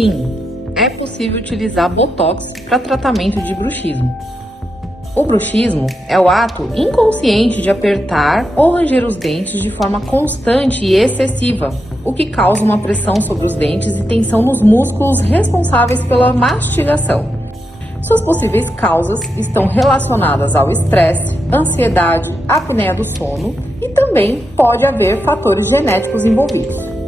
Sim, é possível utilizar botox para tratamento de bruxismo. O bruxismo é o ato inconsciente de apertar ou ranger os dentes de forma constante e excessiva, o que causa uma pressão sobre os dentes e tensão nos músculos responsáveis pela mastigação. Suas possíveis causas estão relacionadas ao estresse, ansiedade, apneia do sono e também pode haver fatores genéticos envolvidos.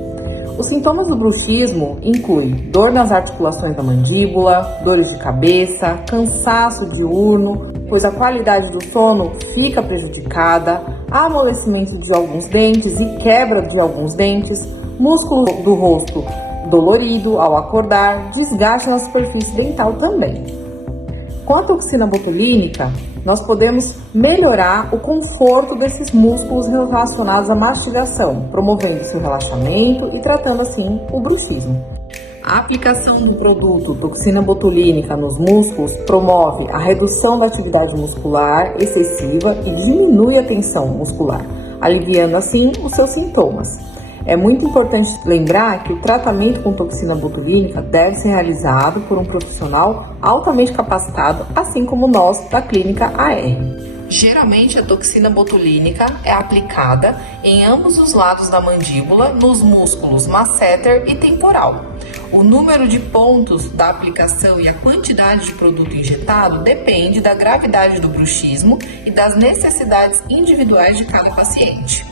Os sintomas do bruxismo incluem dor nas articulações da mandíbula, dores de cabeça, cansaço diurno, pois a qualidade do sono fica prejudicada, amolecimento de alguns dentes e quebra de alguns dentes, músculo do rosto dolorido ao acordar, desgaste na superfície dental também. Com a toxina botulínica, nós podemos melhorar o conforto desses músculos relacionados à mastigação, promovendo seu relaxamento e tratando assim o bruxismo. A aplicação do produto toxina botulínica nos músculos promove a redução da atividade muscular excessiva e diminui a tensão muscular, aliviando assim os seus sintomas. É muito importante lembrar que o tratamento com toxina botulínica deve ser realizado por um profissional altamente capacitado, assim como nós da clínica AR. Geralmente a toxina botulínica é aplicada em ambos os lados da mandíbula, nos músculos masseter e temporal. O número de pontos da aplicação e a quantidade de produto injetado depende da gravidade do bruxismo e das necessidades individuais de cada paciente.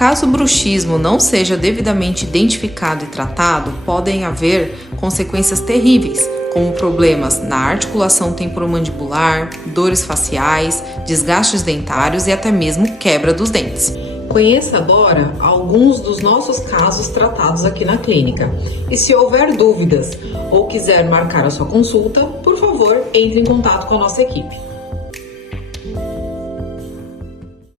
Caso o bruxismo não seja devidamente identificado e tratado, podem haver consequências terríveis, como problemas na articulação temporomandibular, dores faciais, desgastes dentários e até mesmo quebra dos dentes. Conheça agora alguns dos nossos casos tratados aqui na clínica. E se houver dúvidas ou quiser marcar a sua consulta, por favor, entre em contato com a nossa equipe.